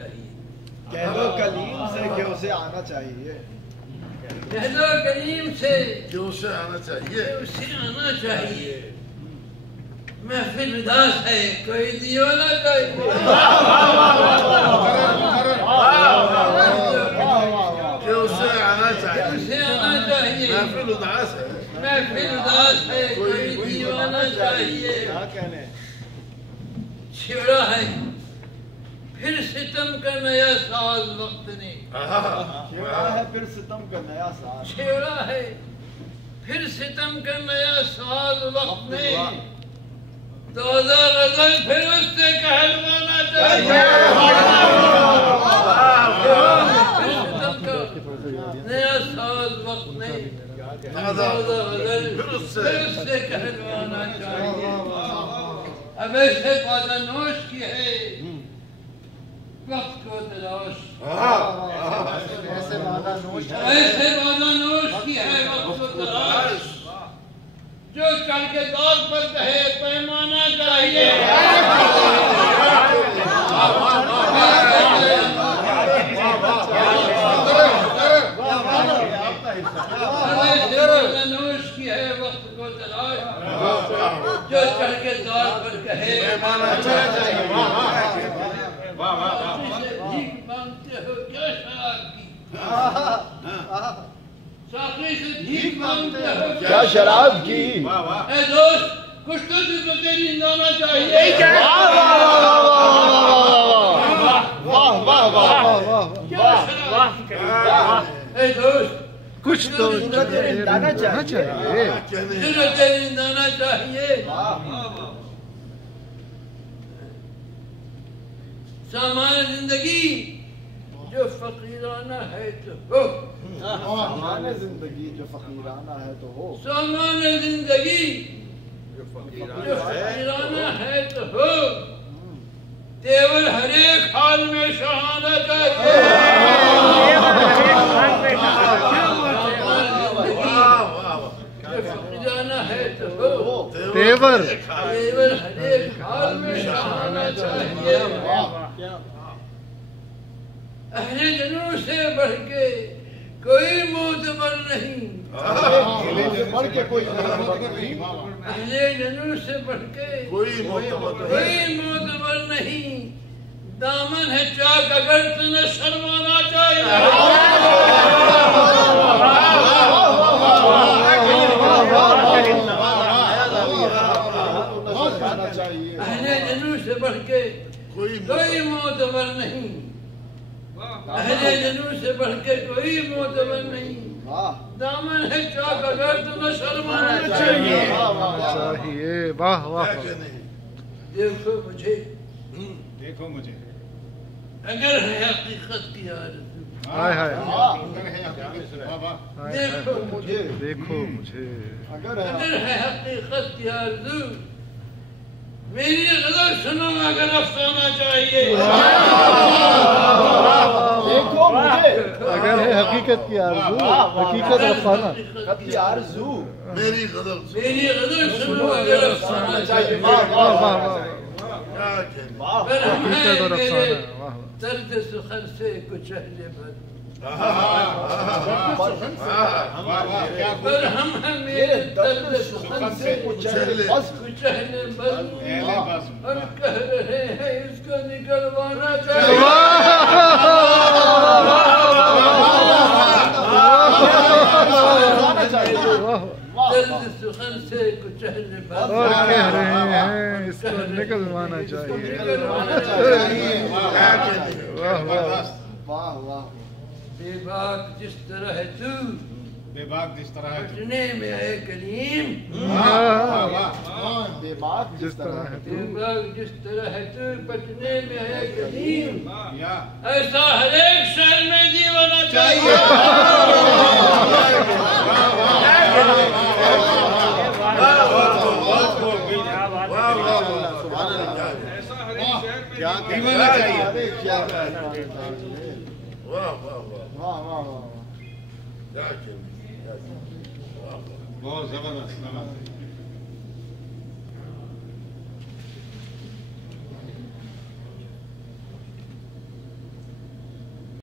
چاہیے. کہہ دو کلیم سے کہ اسے آنا چاہیے. کہہ دو کلیم سے کہ اسے آنا چاہیے. اسے آنا چاہیے. محفل اداس ہے کوئی دیوانہ چاہیے. کہ اسے آنا چاہیے. اسے آنا چاہیے. محفل اداس ہے. محفل اداس ہے کوئی دیوانہ چاہیے. کیا کہنے چھیڑا ہے پھر ستم کا نیا ساز وقت نے. چھیڑا ہے پھر ستم کا نیا ساز. چھیڑا ہے پھر ستم کا نیا ساز وقت نے. تازہ غزل پھر اس سے کہلوانا چاہیے. پھر ستم کا نیا ساز وقت نے. تازہ غزل پھر اس سے کہلوانا چاہیے. اب ایسے بادہ نوش کی ہے وقت کو تلاش. ایسے وعدہ نوش ایسے بادہ نوش کی ہے وقت کو تلاش. جو چل کے دور پر کہے پیمانہ چاہیے. ایسے بادہ نوش کی ہے وقت کو تلاش. جو چل کے دور پر کہے پیمانہ چاہیے. بھیک مانگتے ہو کیا شراب کی. ساقی سے بھیک مانگتے ہو کیا شراب کی. اے دوست کچھ تو دل کو تیری نیند آنا چاہیے. واہ واہ واہ واہ. کیا شراب کی. اے دوست کچھ تو نیند آنا چاہیے. دل کو تیری نیند آنا چاہیے. سامان زندگی جو فقیرانہ ہے تو ہو. سامان زندگی جو فقیرانہ ہے تو ہو. سامان زندگی جو فقیرانہ ہے تو ہو. تیور ہر ایک حال میں شہانہ چاہیے. جو فقیرانہ ہے تو ہو. تیور تیور ہر ایک حال میں شہانہ چاہیے. اہل جنوں سے بڑھ کے کوئی معتبر نہیں. بڑھ کے کوئی نہیں. اہل جنوں سے بڑھ کے کوئی معتبر نہیں. دامن ہے چاک اگر تو نہ شرمانا چاہیے. اہل جنوں سے بڑھ کے کوئی معتبر نہیں. اہل جنوں سے بڑھ کے کوئی معتبر نہیں. دامن ہے چاک اگر تو نہ شرمانا چاہیے. واہ واہ. دیکھو مجھے دیکھو مجھے اگر ہے حقیقت کی آرزو. ہائے ہائے. دیکھو مجھے دیکھو مجھے اگر ہے حقیقت کی آرزو. میری غزل سنو اگر افسانہ چاہیے. دیکھو مجھے اگر ہے حقیقت کی آرزو. حقیقت افسانہ کی آرزو. میری غزل میری غزل سنو اگر افسانہ چاہیے. واہ واہ واہ. حقیقت اور افسانہ. درد سخن سے کچھ اہل بد. پر ہم ہیں میرے درد سخن سے کچھ اہل بد. اور کہہ رہے ہیں اس کو نکلوانا چاہیے. درد سخن سے کچھ اہل بد. اور کہہ رہے ہیں اس کو نکلوانا چاہیے. واہ واہ واہ واہ. بے باک جس طرح ہے تو بے باک جس طرح ہے پٹنے میں ہے کلیم. بے باک جس طرح ہے بے باک جس طرح ہے تو پٹنے میں ہے کلیم. یا ایسا ہر ایک شہر میں دیوانہ چاہیے. کیا دیوانا چاہیے. واہ واہ واہ. واہ واہ واہ. بہت زبردست.